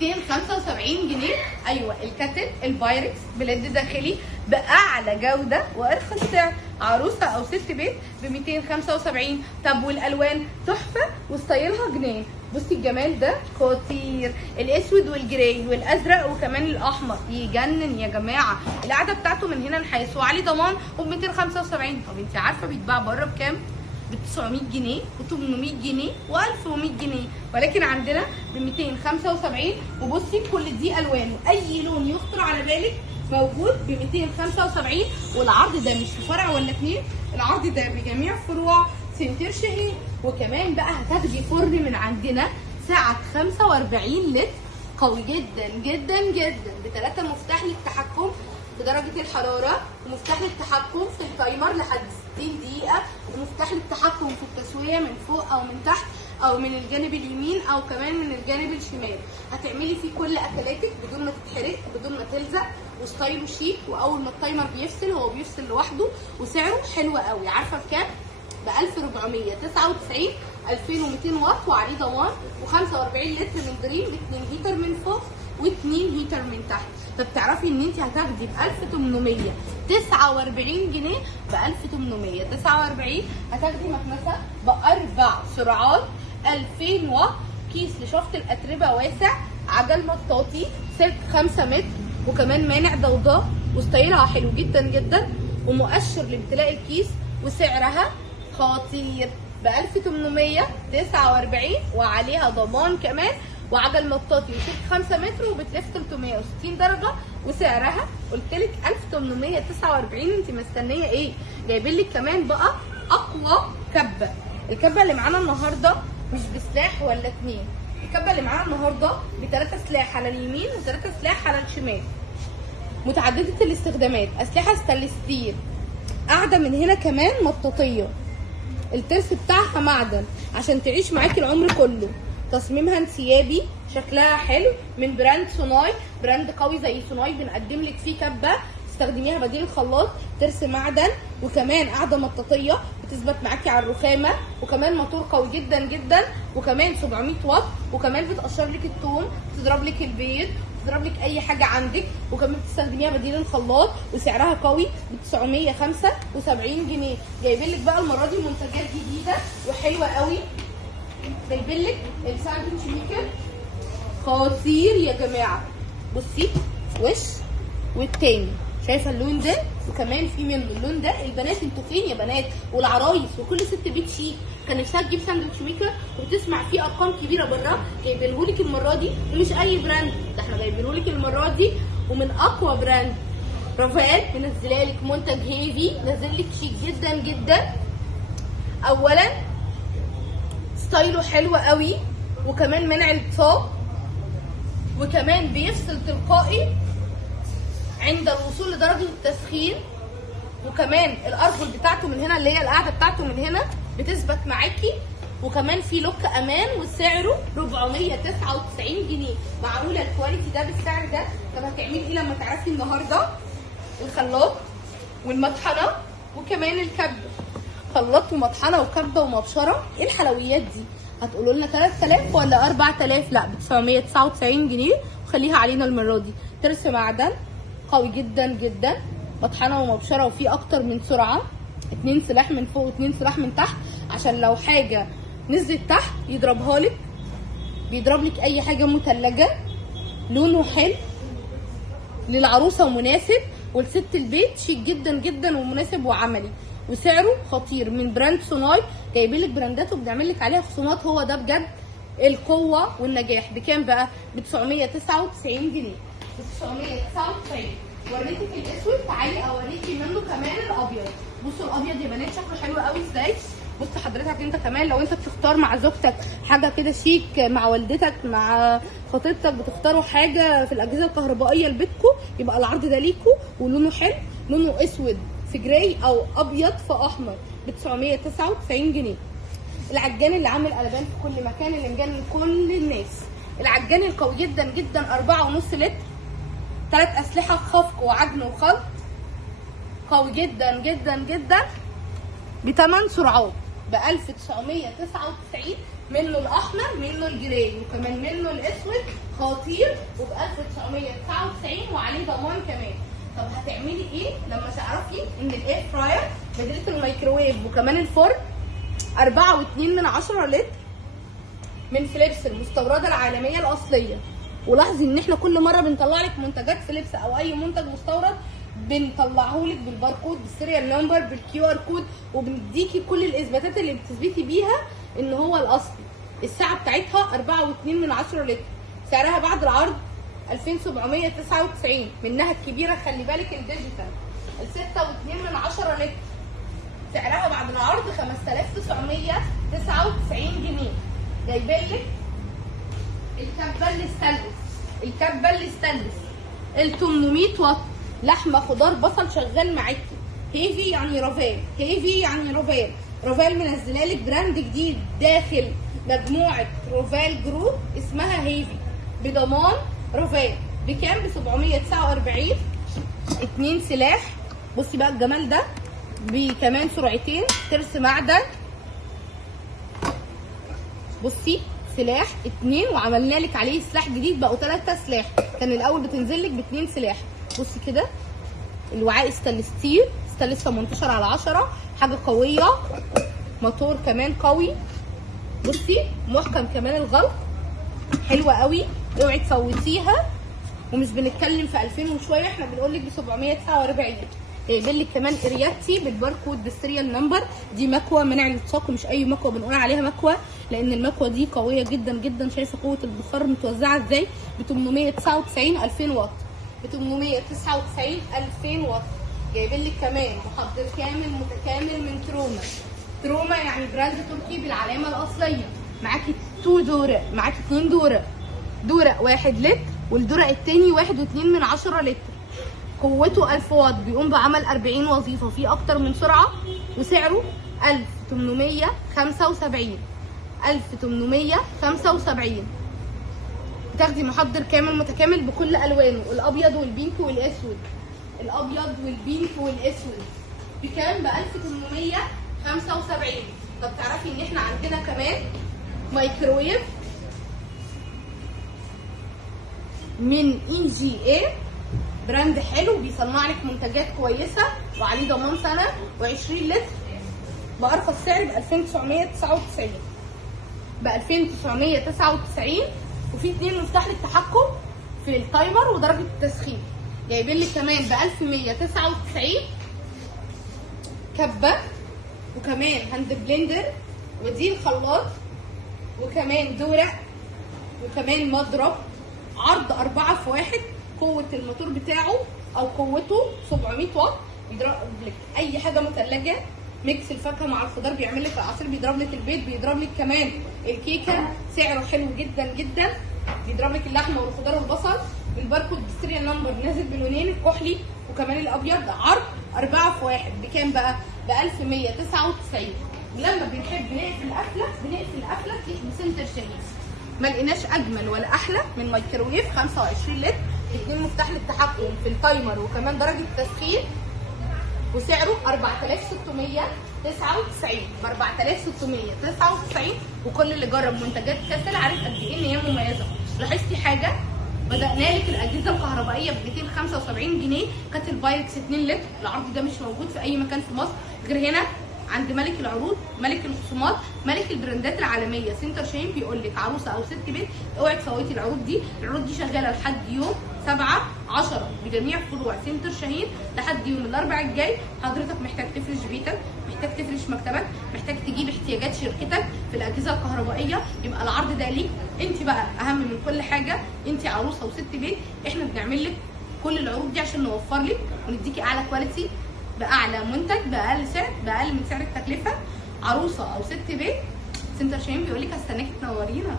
275 جنيه. ايوه الكاتل البايركس بلد داخلي باعلى جوده وارخص سعر، عروسه او ست بيت ب 275. طب والالوان تحفه وستايلها جنان. بصي الجمال ده خطير، الاسود والجراي والازرق وكمان الاحمر يجنن يا جماعه. القعده بتاعته من هنا نحاس وعليه ضمان وب 275. طب انت عارفه بيتباع بره بكام؟ ب 900 جنيه و800 جنيه و1100 جنيه، ولكن عندنا ب 275. وبصي كل دي الوان، اي لون يخطر على بالك موجود ب 275. والعرض ده مش في فرع ولا اتنين، العرض ده بجميع فروع سنتر شهير. وكمان بقى هتاخدي فرن من عندنا سعة 45 لتر قوي جدا جدا جدا، بثلاثة مفتاح للتحكم في درجة الحرارة، ومفتاح للتحكم في التايمر لحد 60 دقيقة، ومفتاح للتحكم في التسوية من فوق أو من تحت أو من الجانب اليمين أو كمان من الجانب الشمال. هتعملي فيه كل أكلاتك بدون ما تتحرق بدون ما تلزق، وستايله شيك. وأول ما التايمر بيفصل هو بيفصل لوحده، وسعره حلو قوي. عارفة بكام؟ ب 1499، 2200 واط وعليه ضمان، و45 لتر من دريم ب 2 هيتر من فوق و2 هيتر من تحت. طب تعرفي ان انت هتاخدي ب 1849 جنيه، ب 1849 هتاخدي مكنسه باربع سرعات 2000 واط، كيس لشفط الاتربه واسع، عجل مطاطي، سلك 5 متر، وكمان مانع ضوضاء، وستايلها حلو جدا جدا، ومؤشر لامتلاء الكيس. وسعرها خطير ب 1849 وعليها ضمان كمان، وعجل مطاطي وسلك 5 متر وبتلف 360 درجه. وسعرها قلتلك 1849. انت مستنيه ايه؟ جايبين لك كمان بقى اقوى كبه. الكبه اللي معانا النهارده مش بسلاح ولا اتنين، الكبه اللي معانا النهارده بثلاثه سلاح على اليمين وثلاثه سلاح على الشمال، متعدده الاستخدامات، اسلحه ستانلس ستيل، قاعده من هنا كمان مطاطيه، الترس بتاعها معدن عشان تعيش معاكي العمر كله، تصميمها انسيابي، شكلها حلو، من براند سوناي، براند قوي زي سوناي. بنقدم لك فيه كبه تستخدميها بديل الخلاط، ترس معدن، وكمان قاعده مطاطيه بتثبت معاكي على الرخامه، وكمان موتور قوي جدا جدا، وكمان 700 واط، وكمان بتقشر لك الثوم، بتضرب لك البيض، بتضرب لك اي حاجه عندك، وكمان بتستخدميها بديل الخلاط. وسعرها قوي ب 975 جنيه. جايبين لك بقى المره دي منتجات جديده وحلوه قوي. جايبين لك الساندوتش ميكر خطير يا جماعه. بصي وش والتاني، شايفه اللون ده؟ وكمان في منه اللون ده. البنات انتوا فين يا بنات؟ والعرايس وكل ست بيت شيك كان نفسها تجيب ساندوتش ميكر وبتسمع فيه ارقام كبيره بره. جايبينهولك المره دي، ومش اي براند ده، احنا جايبينهولك المره دي ومن اقوى براند. رافال منزلالك منتج هيفي، نازلك شيك جدا جدا. اولا ستايله حلو قوي، وكمان منع الاتصال، وكمان بيفصل تلقائي عند الوصول لدرجه التسخين، وكمان الارجل بتاعته من هنا اللي هي القاعده بتاعته من هنا بتثبت معاكي، وكمان في لوك امان. وسعره 499 جنيه. معقوله الكواليتي ده بالسعر ده؟ طب هتعملي ايه لما تعرفي النهارده الخلاط والمطحنه وكمان الكبه؟ خلاط ومطحنه وكبه ومبشره، ايه الحلويات دي؟ هتقولوا لنا 3000 ولا 4000؟ لا، ب 999 جنيه. وخليها علينا المره دي. ترس معدن قوي جدا جدا، مطحنه ومبشره، وفي اكتر من سرعه، 2 سلاح من فوق و2 سلاح من تحت، عشان لو حاجه نزلت تحت يضربها لك، بيضرب لك اي حاجه مثلجه. لونه حلو للعروسه ومناسب، ولست البيت شيك جدا جدا ومناسب وعملي. وسعره خطير من براند سوناي. جايبين لك براندات وبنعمل لك عليها خصومات. هو ده بجد القوه والنجاح. بكام بقى؟ ب 999 جنيه. ب 999. وريتك الاسود، تعالي اوريكي منه كمان الابيض. بصوا الابيض يا بنات شكله حلو قوي ازاي. بص حضرتك انت كمان لو انت بتختار مع زوجتك حاجه كده شيك، مع والدتك، مع خطيبتك، بتختاروا حاجه في الاجهزه الكهربائيه لبيتكم، يبقى العرض ده ليكم. ولونه حلو، لونه اسود في جراي او ابيض في احمر، ب 999 جنيه. العجان اللي عامل قلبان في كل مكان، اللي مجنن كل الناس، العجان القوي جدا جدا، 4.5 لتر، 3 اسلحه خفق وعجن وخلط، قوي جدا جدا جدا، ب8 سرعات، ب 1999 منه الاحمر، منه الجراي، وكمان منه الاسود خطير وب 1999 وعليه ضمان كمان. طب هتعملي ايه لما تعرفي ان الاير فراير بديله الميكروويف وكمان الفرن 4.2 لتر من فيليبس المستورده العالميه الاصليه. ولاحظي ان احنا كل مره بنطلع لك منتجات فيليبس او اي منتج مستورد بنطلعه لك بالباركود، بالسيريال نمبر، بالكيو ار كود، وبنديكي كل الاثباتات اللي بتثبتي بيها ان هو الاصلي. الساعه بتاعتها 4.2 لتر، سعرها بعد العرض 2799، منها الكبيره خلي بالك الديجيتال 6.2 لتر، سعرها بعد العرض 5999 جنيه. جايبين لك الكبه الاستانلس ال 800 واط، لحمه خضار بصل شغال معاكي. هيفي يعني رافال، هيفي يعني رافال. رافال منزله لك براند جديد داخل مجموعه رافال جروب اسمها هيفي بضمان رافال. بكام؟ ب 749. 2 سلاح. بصي بقى الجمال ده، بكمان سرعتين، ترس معدن. بصي سلاح 2 وعملنا لك عليه سلاح جديد، بقوا 3 سلاح، كان الاول بتنزل لك ب2 سلاح. بصي كده الوعاء ستانلس ستيل، ستانلس 18/10، حاجه قويه، موتور كمان قوي. بصي محكم كمان الغلق، حلوه قوي، اوعي تفوتيها. ومش بنتكلم في 2000 وشويه، احنا بنقول لك ب 749. جايبين لك كمان ارياتي بالباركود بالسيريال نمبر. دي مكوه منع الالتصاق، مش اي مكوه بنقول عليها مكوه، لان المكوه دي قويه جدا جدا. شايفه قوه البخار متوزعه ازاي؟ ب 899 2000 واط، ب 899 2000 واط. جايبين لك كمان محضر كامل متكامل من تروما. تروما يعني براند تركي بالعلامه الاصليه. معاكي 2 دورق، معاكي 2 دورق، دورق 1 لتر والدورق التاني 1.2 لتر. قوته 1000 واط، بيقوم بعمل 40 وظيفه، فيه اكتر من سرعه، وسعره 1875. 1875. بتاخدي محضر كامل متكامل بكل الوانه، الابيض والبينك والاسود، الابيض والبينك والاسود. بكام؟ ب 1875. طب تعرفي ان احنا عندنا كمان مايكرويف من EGA، براند حلو بيصنع لك منتجات كويسه وعليه ضمان سنه و20 لتر، بارخص سعر ب 2999. ب 2999. وفي 2 مفتاح للتحكم في التايمر ودرجه التسخين. جايبين لك كمان ب 1199 كبه، وكمان هاند بلندر، ودي الخلاط، وكمان دورق، وكمان مضرب. عرض 4 في 1. قوه الموتور بتاعه او قوته 700 واط، بيضرب لك اي حاجه مثلجه، ميكس الفاكهه مع الخضار، بيعمل لك العصير، بيضرب لك البيض، بيضرب لك كمان الكيكه. سعره حلو جدا جدا، بيضرب لك اللحمه والخضار والبصل. الباركود بالسيريال نمبر نازل بلونين، الكحلي وكمان الابيض. عرض 4 في 1. بكام بقى؟ ب 1199. ولما بنحب نقفل القفله بسنتر شاهين. ما لقيناش اجمل ولا احلى من مايكروويف 25 لتر، 2 مفتاح للتحكم في التايمر وكمان درجه التسخين، وسعره 4699. ب 4699. وكل اللي جرب منتجات كاسل عارف قد ايه ان هي مميزه. لاحظتي حاجه؟ بدأنا لك الاجهزه الكهربائيه ب 275 جنيه، كانت البايركس 2 لتر. العرض ده مش موجود في اي مكان في مصر غير هنا عند ملك العروض، ملك الخصومات، ملك البراندات العالميه. سنتر شاهين بيقول لك عروسه او ست بيت اوعي تفوتي العروض دي. العروض دي شغاله لحد يوم 7/10 بجميع فروع سنتر شاهين لحد يوم الاربعاء الجاي. حضرتك محتاج تفرش بيتك، محتاج تفرش مكتبك، محتاج تجيب احتياجات شركتك في الاجهزه الكهربائيه، يبقى العرض ده ليك انت. بقى اهم من كل حاجه، انت عروسه وست بيت، احنا بنعمل لك كل العروض دي عشان نوفر لك ونديكي اعلى كواليتي باعلى منتج باقل سعر، باقل من سعر التكلفه. عروسه او ست بيت، سنتر شاهين بيقول لك هستناكي تنورينا.